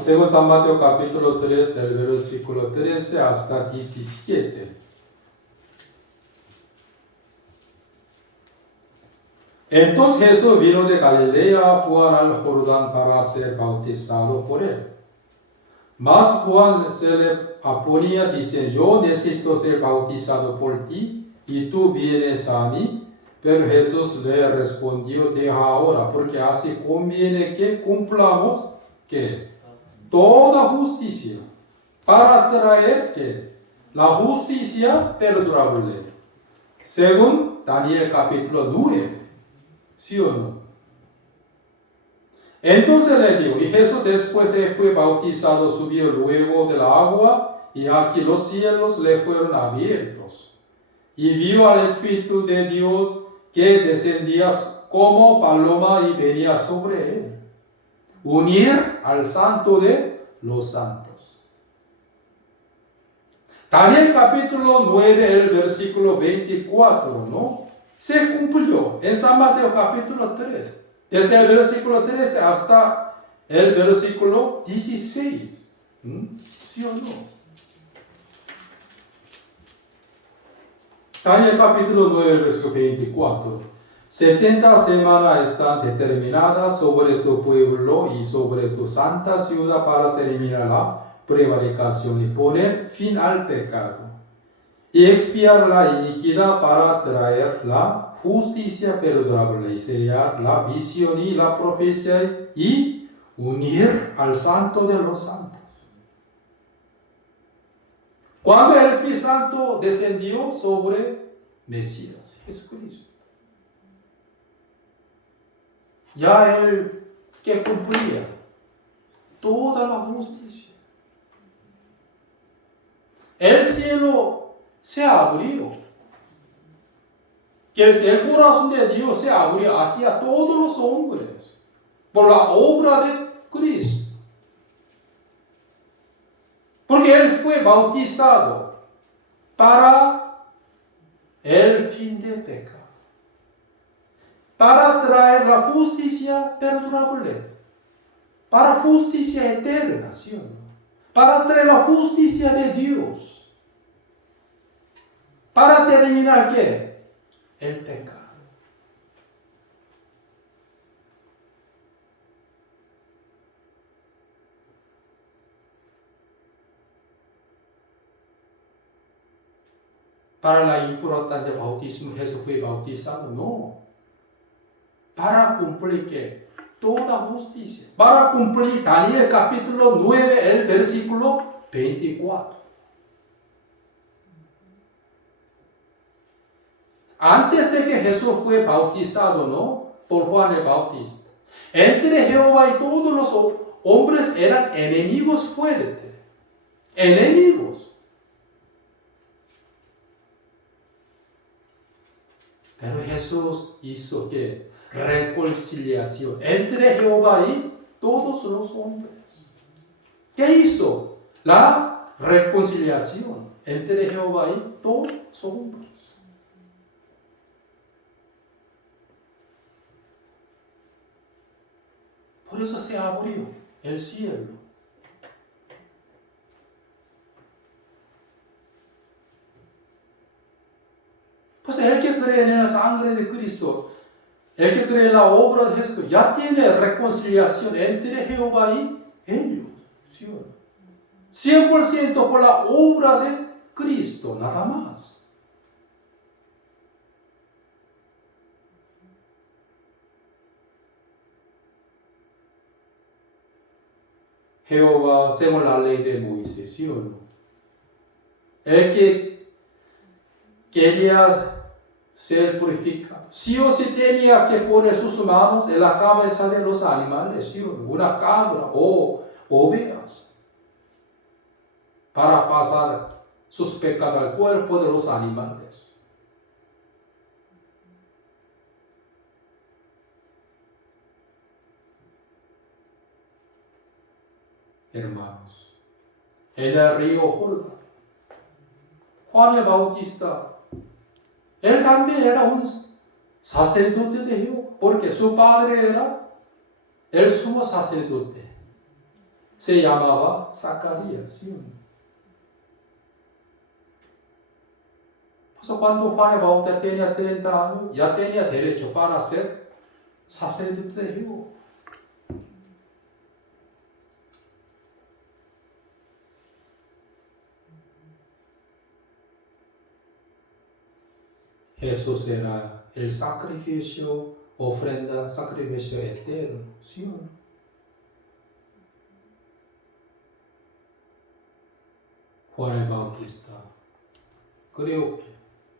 Según San Mateo, capítulo 3, el versículo 13 hasta 17. Entonces Jesús vino de Galilea a Juan al Jordán para ser bautizado por él. Mas Juan se le oponía diciendo, yo necesito ser bautizado por ti, y tú vienes a mí. Pero Jesús le respondió, deja ahora, porque así conviene que cumplamos que toda justicia, para traer que la justicia perdurable, según Daniel capítulo 9, ¿sí o no? Entonces le digo, y Jesús después de fue bautizado, subió luego del agua, y aquí los cielos le fueron abiertos, y vio al Espíritu de Dios que descendía como paloma y venía sobre él. Unir al santo de los santos. Daniel capítulo 9, el versículo 24, ¿no? Se cumplió en San Mateo capítulo 3. Desde el versículo 13 hasta el versículo 16. ¿Sí o no? Daniel capítulo 9, versículo 24. 70 semanas están determinadas sobre tu pueblo y sobre tu santa ciudad para terminar la prevaricación y poner fin al pecado, y expiar la iniquidad para traer la justicia perdurable y sellar la visión y la profecía y unir al santo de los santos. Cuando el Espíritu Santo descendió sobre Mesías, Jesucristo, ya él que cumplía toda la justicia. El cielo se abrió. Que el corazón de Dios se abrió hacia todos los hombres por la obra de Cristo. Porque él fue bautizado para el fin del pecado, para traer la justicia perdurable, para justicia eterna, ¿sí o no? Para traer la justicia de Dios, para terminar ¿qué? El pecado. Para la importancia del bautismo, Jesús fue bautizado, no. Para cumplir ¿qué? Toda justicia. Para cumplir Daniel capítulo 9, el versículo 24. Antes de que Jesús fue bautizado, ¿no? Por Juan el Bautista. Entre Jehová y todos los hombres eran enemigos fuertes. Enemigos. Pero Jesús hizo ¿qué? Reconciliación entre Jehová y todos los hombres. ¿Qué hizo? La reconciliación entre Jehová y todos los hombres. Por eso se abrió el cielo. Pues el que cree en la sangre de Cristo, el que cree en la obra de Jesús, ya tiene reconciliación entre Jehová y ellos. ¿Sí? 100% por la obra de Cristo, nada más. Jehová según la ley de Moisés, ¿sí o no? El que quería ser purificado, sí o sí tenía que poner sus manos en la cabeza de los animales, ¿sí o no? Una cabra o ovejas, para pasar sus pecados al cuerpo de los animales. Hermanos, en el río Jordán, Juan el Bautista, él también era un sacerdote de Jehová, porque su padre era el sumo sacerdote. Se llamaba Zacarías, ¿sí o no? Cuando Juan el Bautista tenía 30 años, ya tenía derecho para ser sacerdote de Jehová. Jesús era el sacrificio, ofrenda, sacrificio eterno, ¿sí o no? Juan el Bautista, creo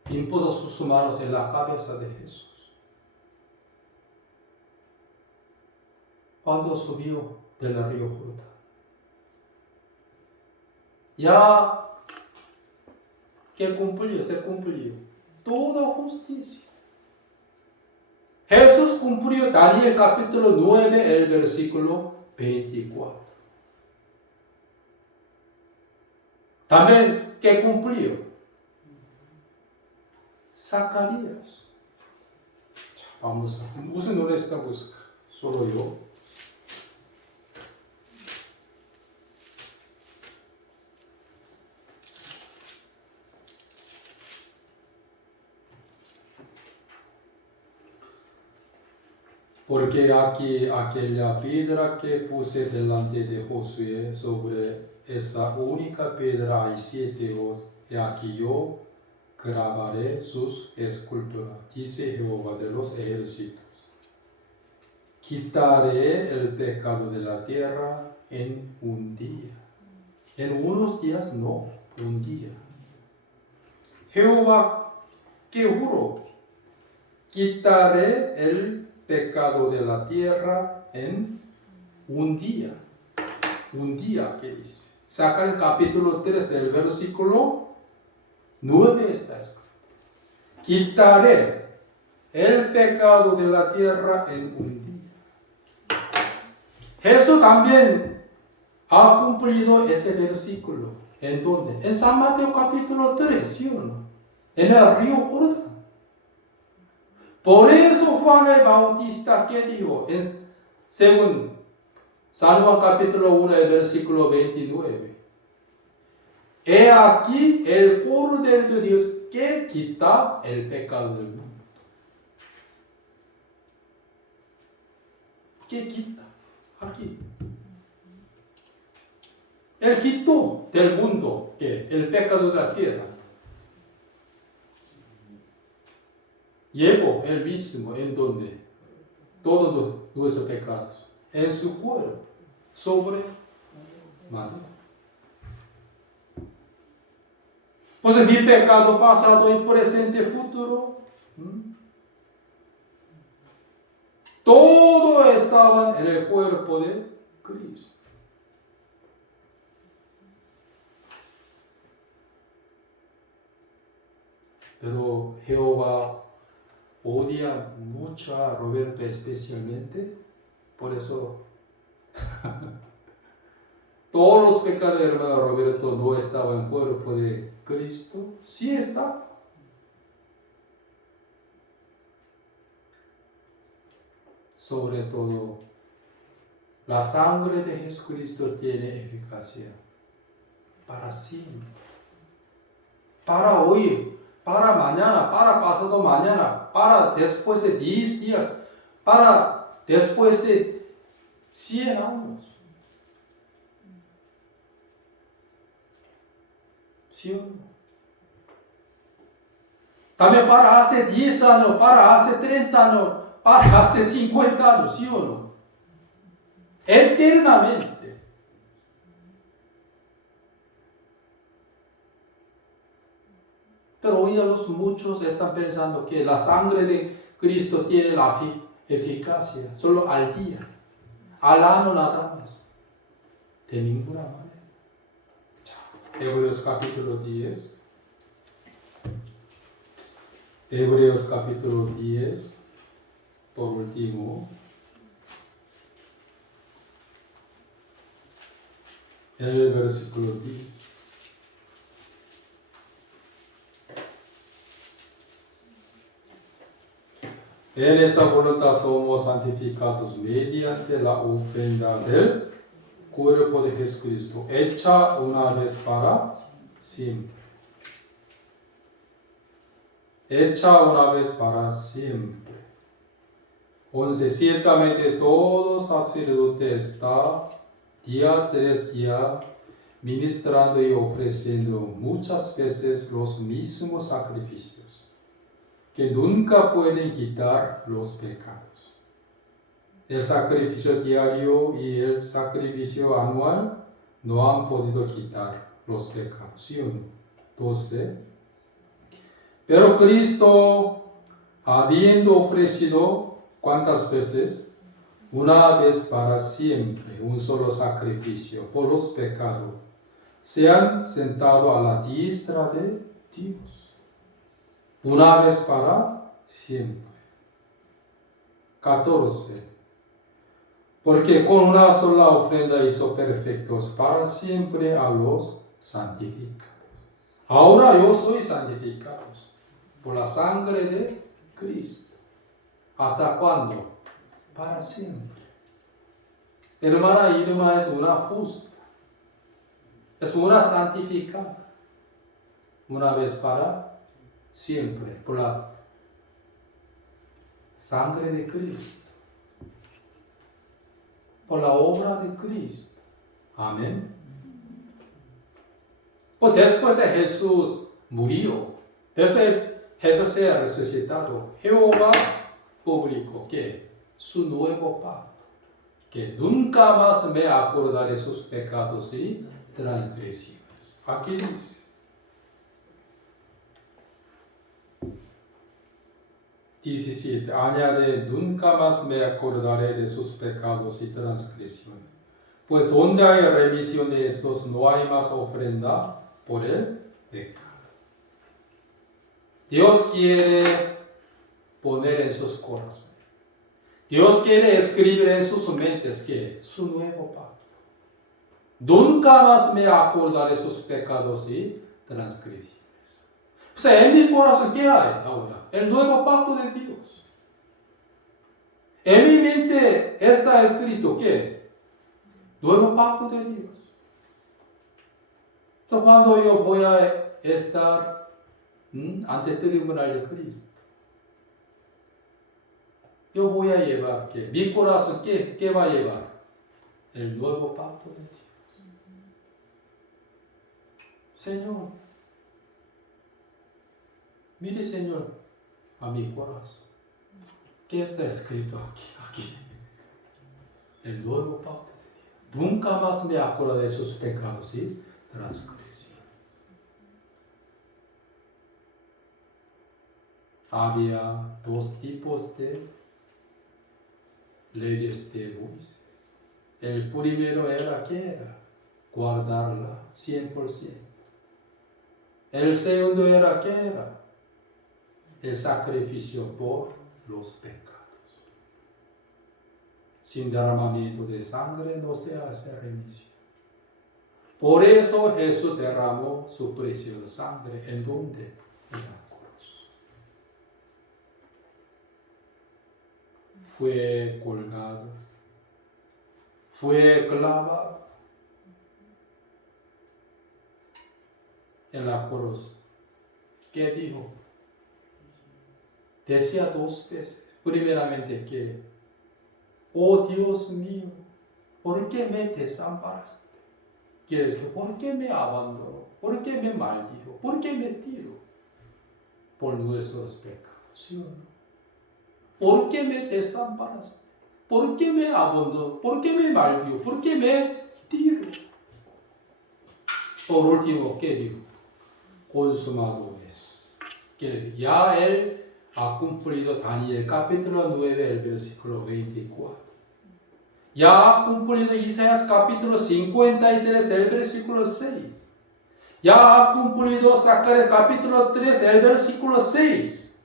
que impuso sus manos en la cabeza de Jesús. Cuando subió del río Jordán, ya que se cumplió toda justicia. Jesús cumplió Daniel capítulo 9, el versículo 24. También, ¿qué cumplió? Zacarías. Vamos a, 무슨 노래 estamos? Solo yo. Porque aquí aquella piedra que puse delante de Josué, sobre esta única piedra hay 7 ojos, y aquí yo grabaré sus esculturas, dice Jehová de los ejércitos. Quitaré el pecado de la tierra en un día. En unos días no, un día. Jehová que juró, quitaré el pecado de la tierra en un día. Un día, ¿qué dice? Zacarías capítulo 3, el versículo 9 está escrito. Quitaré el pecado de la tierra en un día. Jesús también ha cumplido ese versículo. ¿En dónde? En San Mateo capítulo 3, ¿sí o no? En el río Jordán. Por eso Juan el Bautista, ¿qué dijo? Según San Juan capítulo 1, el versículo 29. He aquí el Cordero de Dios que quita el pecado del mundo. ¿Qué quita? Aquí. Él quitó del mundo el pecado de la tierra. Llevó él mismo en donde todos nuestros pecados, en su cuerpo, sobre madera. Pues mi pecado pasado y presente, futuro, todo estaba en el cuerpo de Cristo. Pero Jehová odia mucho a Roberto especialmente, por eso todos los pecados de hermano Roberto no estaban en el cuerpo de Cristo, sí está. Sobre todo, la sangre de Jesucristo tiene eficacia para siempre, para hoy, para mañana, para pasado mañana, para después de 10 días, para después de 100 años. ¿Sí o no? También para hace 10 años, para hace 30 años, para hace 50 años, ¿sí o no? Eternamente. Pero hoy muchos están pensando que la sangre de Cristo tiene la eficacia solo al día, al año nada más. De ninguna manera. Hebreos capítulo 10. Hebreos capítulo 10, por último. El versículo 10. En esa voluntad somos santificados mediante la ofrenda del cuerpo de Jesucristo, hecha una vez para siempre. Hecha una vez para siempre. 11. Ciertamente todo sacerdote está día tras día ministrando y ofreciendo muchas veces los mismos sacrificios, que nunca pueden quitar los pecados. El sacrificio diario y el sacrificio anual no han podido quitar los pecados. ¿Sí o no? 12. Pero Cristo, habiendo ofrecido, ¿cuántas veces? Una vez para siempre, un solo sacrificio por los pecados, se han sentado a la diestra de Dios. Una vez para siempre. 14. Porque con una sola ofrenda hizo perfectos para siempre a los santificados. Ahora yo soy santificados por la sangre de Cristo. ¿Hasta cuándo? Para siempre. Hermana Irma es una justa. Es una santificada. Una vez para siempre. Por la sangre de Cristo. Por la obra de Cristo. Amén. Pues después de Jesús murió. Después Jesús se ha resucitado. Jehová publicó que su nuevo pacto, que nunca más me acordaré sus pecados y transgresiones. Aquí dice. Añade, nunca más me acordaré de sus pecados y transgresiones. Pues donde hay remisión de estos, no hay más ofrenda por el pecado. Dios quiere poner en sus corazones. Dios quiere escribir en sus mentes que su nuevo pacto. Nunca más me acordaré de sus pecados y transgresiones. O sea, en mi corazón, ¿qué hay ahora? El nuevo pacto de Dios. En mi mente está escrito ¿qué? Nuevo pacto de Dios. Entonces, cuando yo voy a estar ante el tribunal de Cristo, yo voy a llevar ¿qué? Mi corazón, ¿qué va a llevar? El nuevo pacto de Dios. Señor, mire Señor a mi corazón. ¿Qué está escrito aquí? El nuevo pacto de Dios. Nunca más me acuerdo de sus pecados y transgresiones. Había dos tipos de leyes de Moisés. El primero era ¿qué era? Guardarla 100%. El segundo era ¿qué era? El sacrificio por los pecados. Sin derramamiento de sangre no se hace remisión. Por eso Jesús derramó su preciosa sangre. ¿En dónde? En la cruz. Fue colgado. Fue clavado en la cruz. ¿Qué dijo? Decía dos veces. Primeramente que, oh Dios mío, ¿por qué me desamparaste? Quiere decir, ¿por qué me abandonó? ¿Por qué me maldijo? ¿Por qué me tiró? Por nuestros pecados, ¿sí o no? ¿Por qué me desamparaste? ¿Por qué me abandonó? ¿Por qué me maldijo? ¿Por qué me tiró? Por último, ¿qué dijo? Consumado es. que ya él ha cumplido Daniel capítulo 9, el versículo 24. Ya ha cumplido Isaías capítulo 53, el versículo 6. Ya ha cumplido Zacarías capítulo 3, el versículo 6.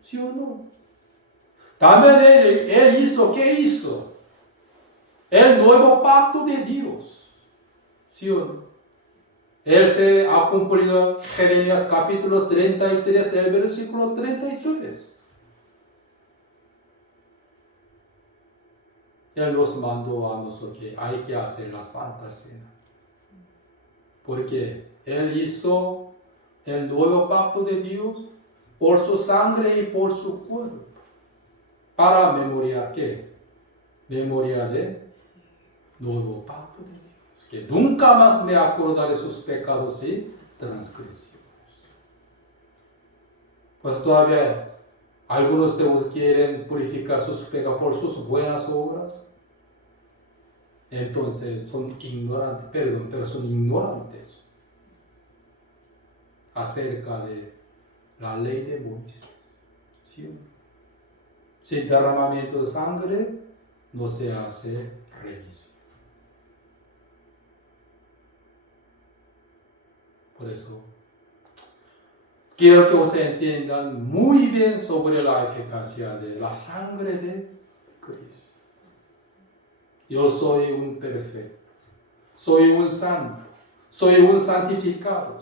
¿Sí o no? También él hizo, ¿qué hizo? El nuevo pacto de Dios. ¿Sí o no? Él se ha cumplido Jeremías capítulo 33, el versículo 33. Él nos mandó a nosotros que hay que hacer la Santa Cena. Porque Él hizo el nuevo pacto de Dios por su sangre y por su cuerpo. Para memoria, ¿qué? Memoria de nuevo pacto de Dios. Que nunca más me acordaré de sus pecados y transgresiones. Pues todavía algunos de ustedes quieren purificar sus pecados por sus buenas obras. Entonces son ignorantes, pero son ignorantes acerca de la ley de Moisés. ¿Sí? Sin derramamiento de sangre no se hace remisión. Por eso quiero que ustedes entiendan muy bien sobre la eficacia de la sangre de Cristo. Yo soy un perfecto, soy un santo, soy un santificado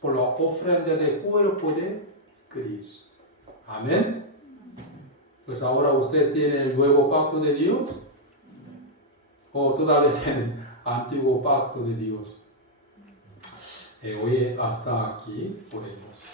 por la ofrenda del cuerpo de Cristo. Amén. Pues ahora usted tiene el nuevo pacto de Dios o todavía tiene el antiguo pacto de Dios. Hoy hasta aquí ponemos.